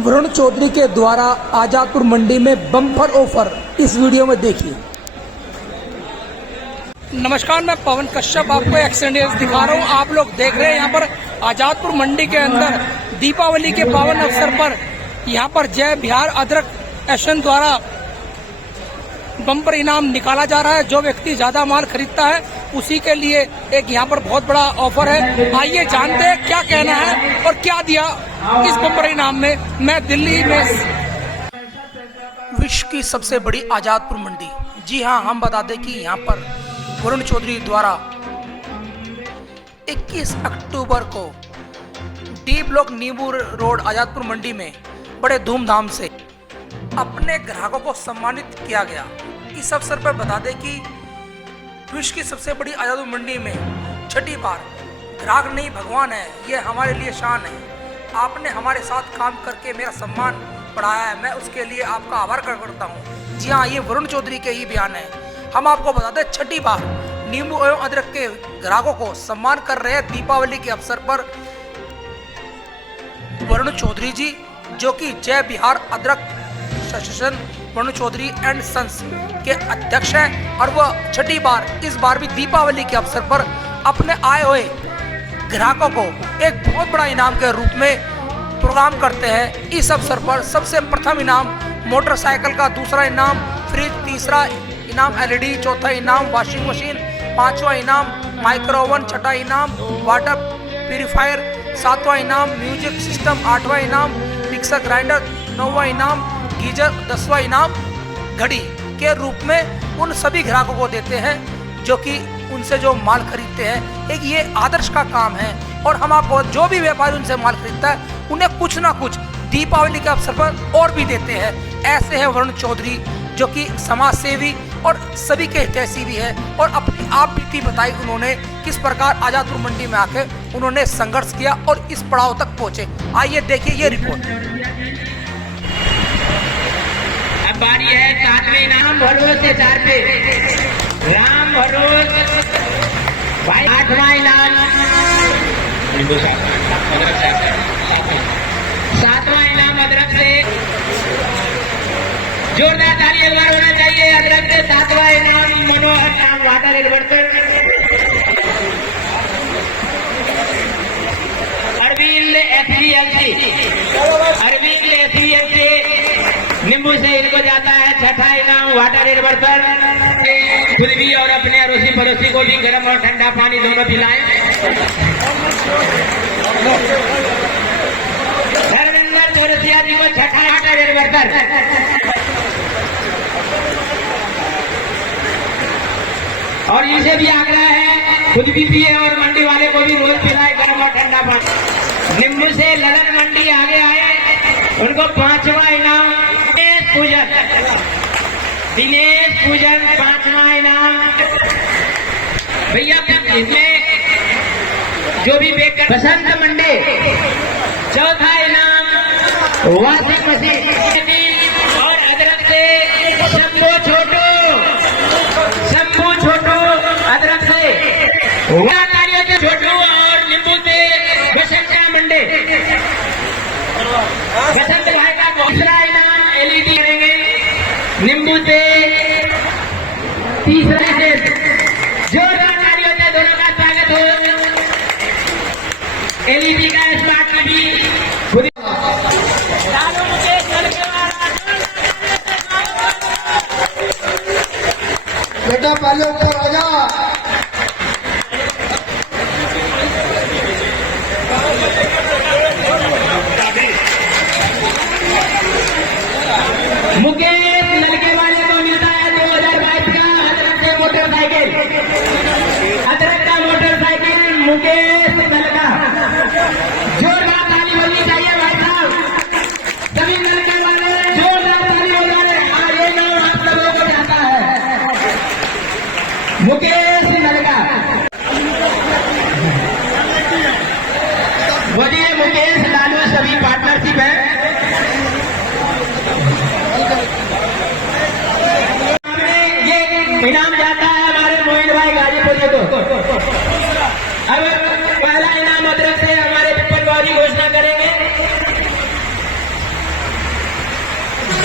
वरुण चौधरी के द्वारा आजादपुर मंडी में बम्पर ऑफर, इस वीडियो में देखिए। नमस्कार, मैं पवन कश्यप आपको एक्सटेंडेंस दिखा रहा हूँ। आप लोग देख रहे हैं यहाँ पर आजादपुर मंडी के अंदर दीपावली के पावन अवसर पर यहाँ पर जय बिहार अदरक एसोसिएशन द्वारा बम्पर इनाम निकाला जा रहा है। जो व्यक्ति ज्यादा माल खरीदता है उसी के लिए एक यहाँ पर बहुत बड़ा ऑफर है। आइए जानते हैं क्या कहना है और क्या दिया इस बम्पर इनाम में। मैं दिल्ली में विश्व की सबसे बड़ी आजादपुर मंडी, जी हाँ, हम बता दें कि यहाँ पर वरुण चौधरी द्वारा 21 अक्टूबर को डी ब्लॉक नींबू रोड आजादपुर मंडी में बड़े धूमधाम से अपने ग्राहकों को सम्मानित किया गया। इस अवसर पर बता दें कि विश्व की सबसे बड़ी आजादपुर मंडी में छठी बार ग्राहक नहीं भगवान है, ये हमारे लिए शान है। आपने हमारे साथ काम करके मेरा सम्मान बढ़ाया है, मैं उसके लिए आपका आभार करता हूँ। जी हाँ, ये वरुण चौधरी के ही बयान है। हम आपको बता दें छठी बार नींबू एवं अदरक के ग्राहकों को सम्मान कर रहे हैं दीपावली के अवसर पर वरुण चौधरी जी, जो कि जय बिहार अदरक association Varun Chaudhary and sons के अध्यक्ष हैं। और वह छठी बार इस बार भी दीपावली के अवसर पर अपने आए हुए ग्राहकों को एक बहुत बड़ा इनाम के रूप में प्रोग्राम करते हैं। इस अवसर पर सबसे प्रथम इनाम मोटरसाइकिल का, दूसरा इनाम फ्रिज, तीसरा इनाम एलईडी, चौथा इनाम वॉशिंग मशीन, पांचवा इनाम माइक्रो ओवन, छठा इनाम वाटर प्यूरिफायर, सातवां इनाम म्यूजिक सिस्टम, आठवां इनाम मिक्सर ग्राइंडर, नौवां इनाम गीजर, 10वां इनाम घड़ी के रूप में उन सभी ग्राहकों को देते हैं जो कि उनसे जो माल खरीदते हैं। एक ये आदर्श का काम है और हम आपको जो भी व्यापारी उनसे माल खरीदता है उन्हें कुछ ना कुछ दीपावली के अवसर पर और भी देते हैं। ऐसे है वरुण चौधरी, जो कि समाज सेवी और सभी के हितैषी भी है और अपनी आप बीती बताई उन्होंने किस प्रकार आजादपुर मंडी में आकर उन्होंने संघर्ष किया और इस पड़ाव तक पहुंचे। आइए देखिए ये रिपोर्ट। अब बारी है 7वें इनाम भरोस से 4 पे राम भरोस भाई, 8वां इनाम 7वां इनाम अदरक से, जोरदार ताली एक बार होना चाहिए। अदरक से 7वां इनाम मनोहर नाम वाटर एक बर्तन, अरविंद एसवीएलसी, अरविंद एसवीएलसी नींबू से इनको जाता है छठा इनाम वाटर एक बर्तन। खुद भी और अपने अड़ोसी पड़ोसी को भी गर्म और ठंडा पानी दोनों पिलाएं। धर्मेंद्र चौरसिया जी को छठा वाटर एक बर्तन। और इसे भी आग्रह है खुद भी पिए और मंडी वाले को भी रोज पिलाए गर्म और ठंडा पानी। नींबू से ललन मंडी आगे आए, उनको 5वां इनाम दिनेश पूजन 5वां इनाम। भैया इसमें जो भी बेकर बसंत मंडे 4था इनाम वॉशिंग मशीन। और अदरक से शंभू छोटू अदरक से तालियों से छोटू और नींबू से बसंता मंडे बसंत भाई का दूसरा इनाम एलईडी करेंगे। नींबू से तीसरा से जोरदार तालियों से दोनों का स्वागत हो। एलईडी का स्मार्ट टीवी बेटा पहले ऊपर आ जा। मुकेश लड़के वाले को मिलता है 2022 का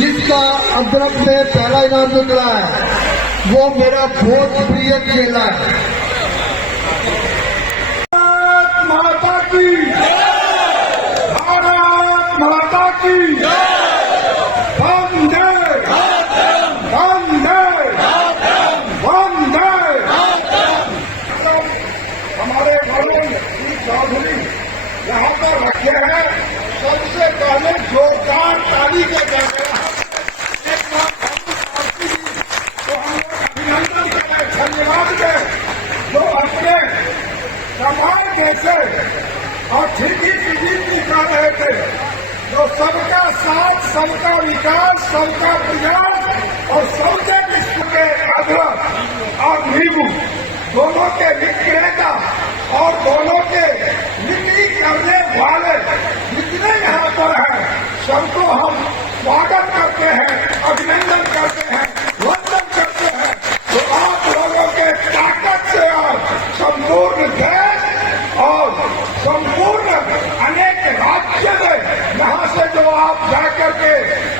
जिसका अदरक में पहला इनाम निकला है वो मेरा बहुत प्रिय केला है। माता की भारत माता की वंदे वंदे वंदे। हमारे वरुण चौधरी यहाँ पर रखे हैं, सबसे पहले जोरदार ताली के कहते हैं तो हम लोग अभिनंदन करें, धन्यवाद दें, जो अपने समाज में से और ठिकी की कर रहे थे, जो सबका साथ, सबका विकास, सबका प्रयास और सबके विश्व के अदरक और नींबू दोनों के विक्रेता और दोनों के बिक्री करने वाले जितने यहाँ पर हैं सबको हम स्वागत करते हैं, अभिनंदन करते हैं, वंदन करते हैं। तो आप लोगों के ताकत से आज संपूर्ण देश और संपूर्ण अनेक राज्य में यहाँ से जो आप जाकर के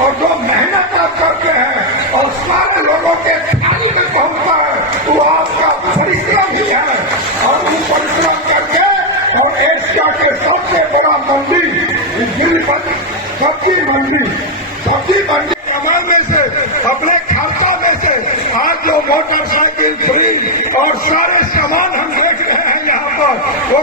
और जो मेहनत आप करते हैं और सारे लोगों के थाली में पहुंचता है वो आपका परिश्रम ही है। और वो परिश्रम करके और एशिया के सबसे बड़ा मंडी सब्जी मंडी कमाल में से अपने खाता में से आज जो मोटरसाइकिल फ्री और सारे सामान हम देख रहे हैं यहाँ पर वो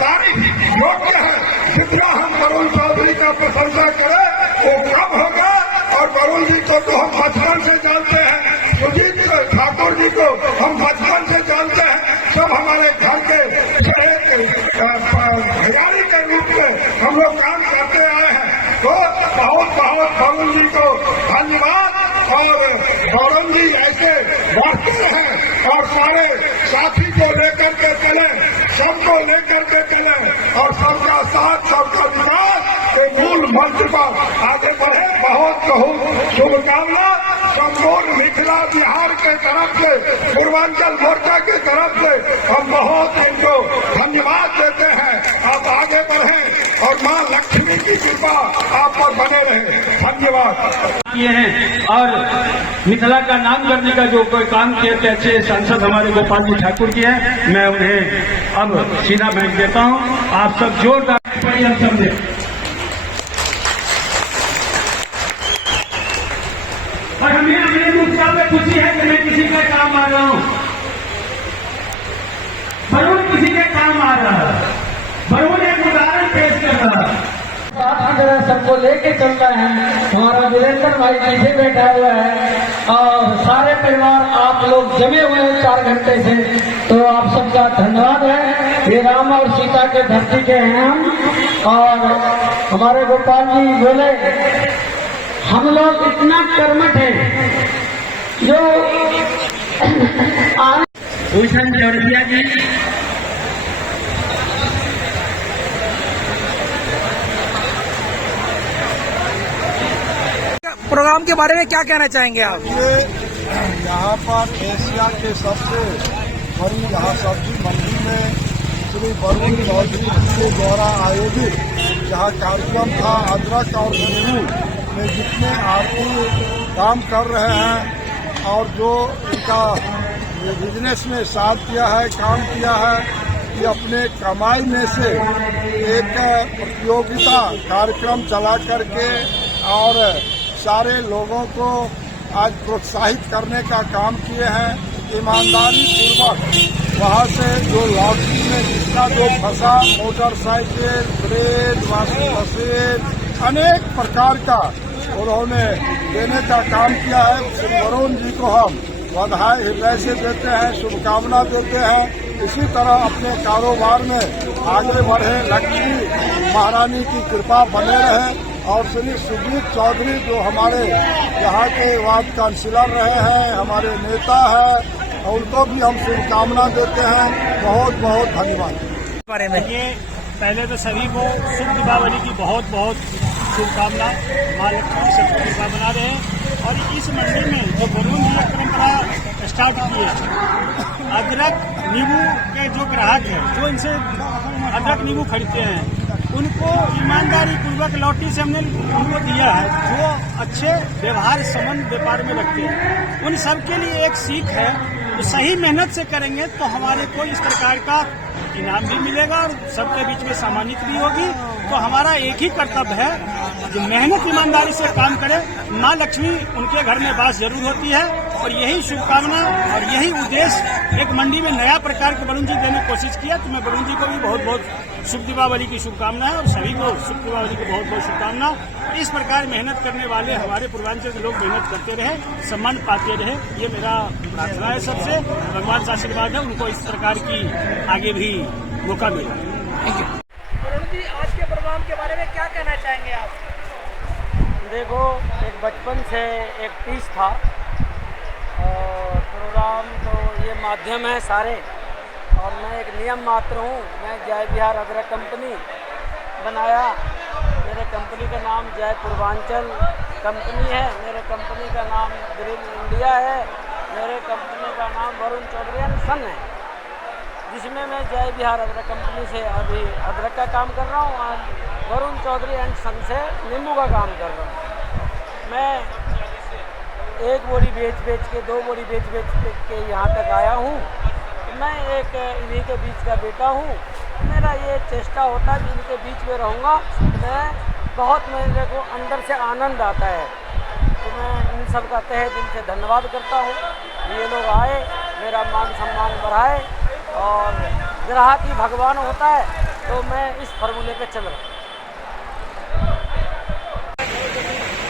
तारीफ योग्य है। जितना हम वरुण चौधरी का प्रशंसा करें वो कम होगा। और वरुण जी को तो हम बचपन से जानते हैं, सुजीत ठाकुर जी को हम बचपन से जानते हैं, सब हमारे घर के खिलाड़ी के रूप में हम लोग काम करते आए हैं। तो बहुत बहुत वरुण जी को धन्यवाद। और वरुण जी ऐसे बढ़ते हैं और सारे साथी को लेकर के चले, सबको लेकर के चले और सबका साथ, सबका विकास के मूल मंत्र पर आगे बढ़े। बहुत बहुत शुभकामना संपूर्ण मिथिला बिहार के तरफ से, पूर्वांचल मोर्चा के तरफ से हम बहुत इनको धन्यवाद देते हैं। आप आगे बढ़ें और मां लक्ष्मी की कृपा आप पर बने रहे। धन्यवाद। किए हैं और मिथिला का नाम करने का जो कोई काम किए थे अच्छे सांसद हमारे गोपाल जी ठाकुर जी हैं, मैं उन्हें अब सीधा भेज देता हूं। आप सब जोरदार हम समझे। और हमें अपने उत्साह में खुशी है कि मैं किसी के काम आ रहा हूं, वरुण किसी के काम आ रहा है, वरुण एक उदाहरण पेश कर रहा है। आप तरह सबको लेके चलता है। हमारा वीरेंद्र भाई पीछे बैठा हुआ है और सारे परिवार आप लोग जमे हुए हैं 4 घंटे से, तो आप सबका धन्यवाद है। ये राम और सीता के धरती के हैं हम। और हमारे गोपाल जी बोले हम लोग इतना कर्मठ हैं जो भूषण जौड़िया जी प्रोग्राम के बारे में क्या कहना चाहेंगे आप? ये यहाँ पर एशिया के सबसे बड़ी यहाँ सब्जी मंडी में श्री वरुण चौधरी के द्वारा आयोजित यहाँ कार्यक्रम था। अदरक और नींबू में जितने आदमी काम कर रहे हैं और जो इनका बिजनेस में साथ किया है, काम किया है, कि अपने कमाई में से एक प्रतियोगिता कार्यक्रम चला करके और सारे लोगों को आज प्रोत्साहित करने का काम किए हैं। ईमानदारी पूर्वक वहाँ से जो लॉटरी में जिसका जो फंसा, मोटरसाइकिल, ब्रेड, वॉशिंग मशीन, अनेक प्रकार का उन्होंने देने का काम किया है। श्री वरुण जी को हम बधाई हृदय से देते हैं, शुभकामना देते हैं। इसी तरह अपने कारोबार में आगे बढ़े, लक्ष्मी महारानी की कृपा बने रहे। और श्री सुजीत चौधरी जो हमारे यहाँ के वार्ड काउंसिलर रहे हैं, हमारे नेता हैं, उनको भी हम शुभकामना देते हैं। बहुत बहुत धन्यवाद। बारे में ये पहले तो सभी को शुभ दीपावली की बहुत बहुत शुभकामना। माँ लक्ष्मी सबको कृपा बना रहे हैं। और इस मंडी में जो वरुण जी एक परंपरा स्टार्ट की है, अदरक नींबू के जो ग्राहक हैं, जो इनसे अदरक नींबू खरीदते हैं, उनको ईमानदारी पूर्वक लौटी से हमने उनको दिया है, जो अच्छे व्यवहार संबंध व्यापार में रखते हैं। उन सब के लिए एक सीख है, तो सही मेहनत से करेंगे तो हमारे को इस प्रकार का इनाम भी मिलेगा और सबके बीच में सम्मानित भी होगी। तो हमारा एक ही कर्तव्य है, जो मेहनत ईमानदारी से काम करे, माँ लक्ष्मी उनके घर में वास जरूर होती है। और यही शुभकामना और यही उद्देश्य एक मंडी में नया प्रकार के वरुण जी देने की कोशिश किया। तो मैं वरुण जी को भी बहुत बहुत शुभ दीपावली की शुभकामनाएं और सभी को शुभ दीपावली की बहुत बहुत शुभकामनाएं। इस प्रकार मेहनत करने वाले हमारे पूर्वांचल के लोग मेहनत करते रहे, सम्मान पाते रहे, ये मेरा प्रार्थना है सबसे। भगवान का आशीर्वाद है, उनको इस प्रकार की आगे भी मौका मिले। Thank you. वरुण जी, आज के प्रोग्राम के बारे में क्या कहना चाहेंगे आप? देखो, एक बचपन से एक टीच था और प्रोग्राम तो ये माध्यम है सारे, और मैं एक नियम मात्र हूँ। मैं जय बिहार अदरक कंपनी बनाया, मेरे कंपनी का नाम जय पूर्वांचल कंपनी है, मेरे कंपनी का नाम ग्रीन इंडिया है, मेरे कंपनी का नाम वरुण चौधरी एंड सन है, जिसमें मैं जय बिहार अदरक कंपनी से अभी अदरक का काम कर रहा हूँ और वरुण चौधरी एंड सन से नींबू का काम कर रहा हूँ। मैं एक बोरी बेच के 2 बोरी बेच के यहाँ तक आया हूँ। मैं एक इन्हीं के बीच का बेटा हूँ। मेरा ये चेष्टा होता है कि इनके बीच में रहूँगा, मैं बहुत मेरे को अंदर से आनंद आता है। तो मैं इन सब का तहे दिल से धन्यवाद करता हूँ। ये लोग आए, मेरा मान सम्मान बढ़ाए, और ग्राहक ही भगवान होता है, तो मैं इस फॉर्मूले पे चल रहा हूँ।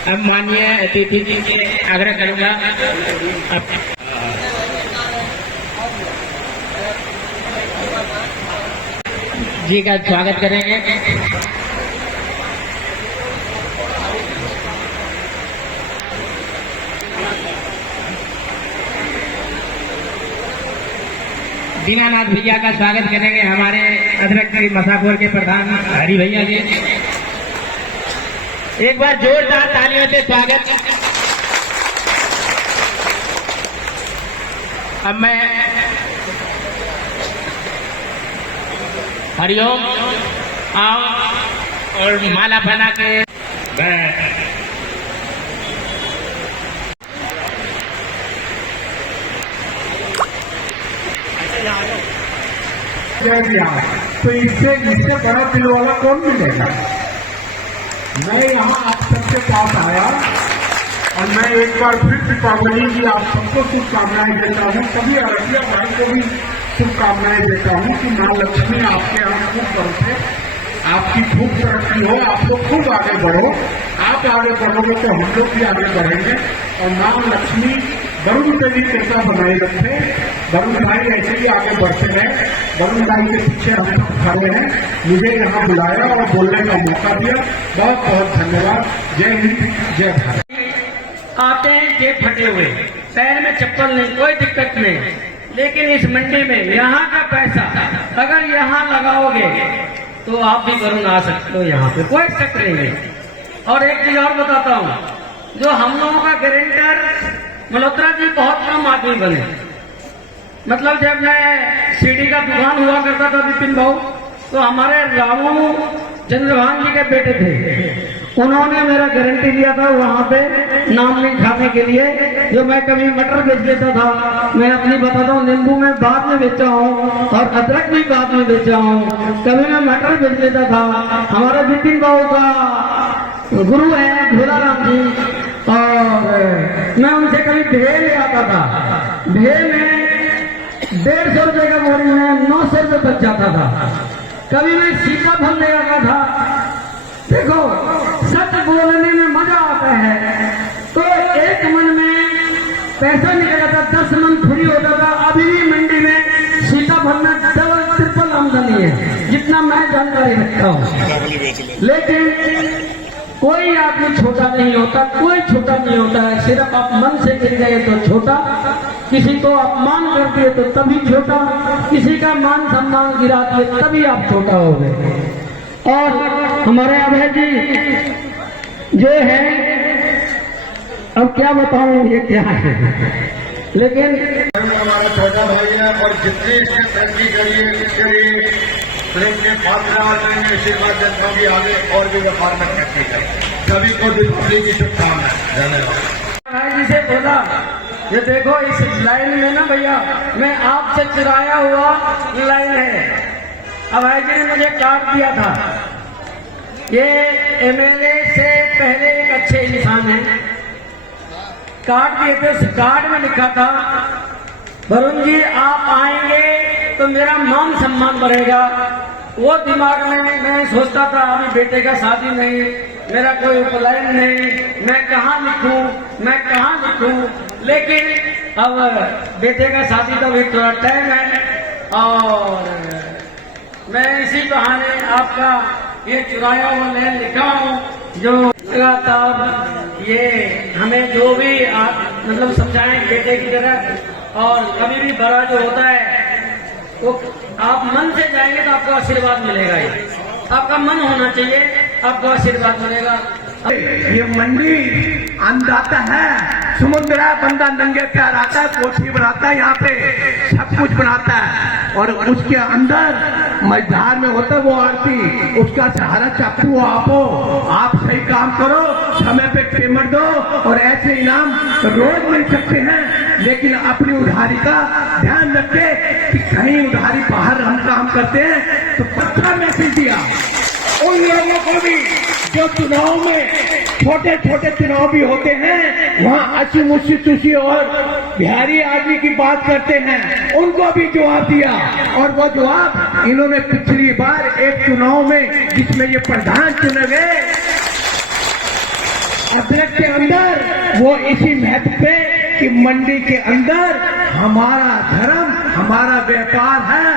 अब माननीय अतिथि जी के आग्रह करूंगा जी का स्वागत करेंगे। दीनानाथ भैया का स्वागत करेंगे, हमारे अदरक की मसाखोर के प्रधान हरि भैया जी। एक बार जोरदार तालियों से स्वागत। अब मैं हरिओम आओ और माला बना के तो इससे बड़ा दिल वाला कौन मिलेगा। मैं यहाँ आप सबके पास आया और मैं एक बार फिर दीपावली की आप सबको शुभकामनाएं देता हूँ। सभी अररिया भाई को भी शुभकामनाएं देता हूँ कि माँ लक्ष्मी आपके यहाँ खूब बरसे, आपकी खूब तरक्की हो, आप लोग खूब आगे बढ़ो। आप आगे बढ़ोगे तो हम लोग भी आगे बढ़ेंगे और माँ लक्ष्मी वरुण पे भी कृपा बनाए रखे। वरुण भाई ऐसे ही आगे बढ़ते रहे। वरुण भाई के पीछे हम सब खड़े हैं। मुझे यहाँ बुलाया और बोलने का मौका दिया, बहुत बहुत धन्यवाद। जय हिंद, जय भारत। आते हैं जेब फटे हुए, पैर में चप्पल नहीं, कोई दिक्कत नहीं, लेकिन इस मंडी में यहाँ का पैसा अगर यहाँ लगाओगे तो आप भी वरुण आ सकते हो, यहाँ पे कोई शक नहीं है। और एक चीज और बताता हूँ, जो हम लोगों का गारंटर मल्होत्रा जी बहुत कम आदमी बने। मतलब जब मैं सीडी का दुकान हुआ करता था विपिन भाऊ, तो हमारे रामू चंद्रभान जी के बेटे थे, उन्होंने मेरा गारंटी दिया था वहाँ पे नाम नहीं खाने के लिए। जो मैं कभी मटर बेच देता था, मैं अपनी बताता हूँ, नींबू में बाद में बेचा हूँ और अदरक भी बाद में बेचा हूँ। कभी मैं मटर बेच देता था। हमारे विपिन भाऊ का गुरु है भोलाराम जी, और मैं उनसे कभी भेल ले आता था। भेल में 150 रुपए का बोरी में 900 रुपए बच जाता था। कभी मैं सीताफल ले आता था। देखो, सच बोलने में मजा आता है। तो एक मन में पैसा निकला था, 10 मन फ्री होता था। अभी भी मंडी में सीताफल में डबल ट्रिपल आमदनी है, जितना मैं जानकारी रखता हूँ। लेकिन कोई आदमी छोटा नहीं होता, कोई छोटा नहीं होता है। सिर्फ आप मन से गिर गए तो छोटा, किसी को अपमान कर दिए तो तभी छोटा, किसी का मान सम्मान गिरा दिए तभी आप छोटा हो गए। और हमारे अभय जी जो है, अब क्या बताऊं ये क्या है, लेकिन हमारा छोटा भाई है, और जितनी इसकी तरक्की करिए लेकिन आशीर्वाद जनता भी आगे और भी व्यापार में तरक्की करे। सभी को दीपावली की शुभकामनाएं। धन्यवाद। भाई जी से बोला, ये देखो इस लाइन में ना भैया, मैं आपसे चुराया हुआ लाइन है। अब भाई जी ने मुझे कार्ड दिया था, ये एमएलए से पहले एक अच्छे इंसान हैं, कार्ड दिए थे। उस कार्ड में लिखा था, वरुण जी आप आएंगे तो मेरा मान सम्मान बढ़ेगा। वो दिमाग में मैं सोचता था, अभी बेटे का शादी नहीं, मेरा कोई उपनयन नहीं, मैं कहाँ लिखूं। लेकिन अब बेटे का शादी तो अभी थोड़ा टाइम है, और मैं इसी बहाने आपका ये चुराया हुआ लाइन लिखा हूँ, जो लगातार ये हमें जो भी आप मतलब समझाएं बेटे की तरह। और कभी भी बड़ा जो होता है वो आप मन से जाएंगे तो आपको आशीर्वाद मिलेगा। ये आपका मन होना चाहिए, आपको आशीर्वाद मिलेगा। ये मंडी अन्नदाता है, समुद्र है, बंदा नंगे प्यार आता है, कोठी बनाता है, यहाँ पे सब कुछ बनाता है। और उसके अंदर मझधार में होता है वो आरती, उसका सहारा चाकू आप सही काम करो, समय पे पेमेंट दो, और ऐसे इनाम रोज मिल सकते हैं। लेकिन अपनी उधारी का ध्यान रखे कि कहीं उधारी बाहर हम काम करते हैं तो पक्का मैसेज दिया उन लोगों को भी जो चुनाव में छोटे छोटे चुनाव भी होते हैं, वहाँ अच्छी मुझसे तुझी और बिहारी आदमी की बात करते हैं, उनको भी जवाब दिया। और वो जवाब इन्होंने पिछली बार एक चुनाव में जिसमें ये प्रधान चुने गए अध्यक्ष के अंदर, वो इसी महत्व पे कि मंडी के अंदर हमारा धर्म, हमारा व्यापार है,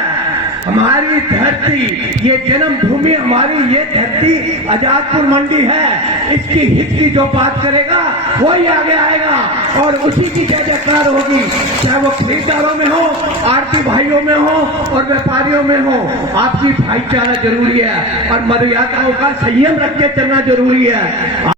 हमारी धरती, ये जन्मभूमि हमारी, ये धरती आजादपुर मंडी है। इसकी हित की जो बात करेगा वही आगे आएगा और उसी की जय जयकार होगी, चाहे वो खरीदारों में हो, आरती भाइयों में हो और व्यापारियों में हो। आपसी भाईचारा जरूरी है और मर्यादाओं का संयम रख के चलना जरूरी है।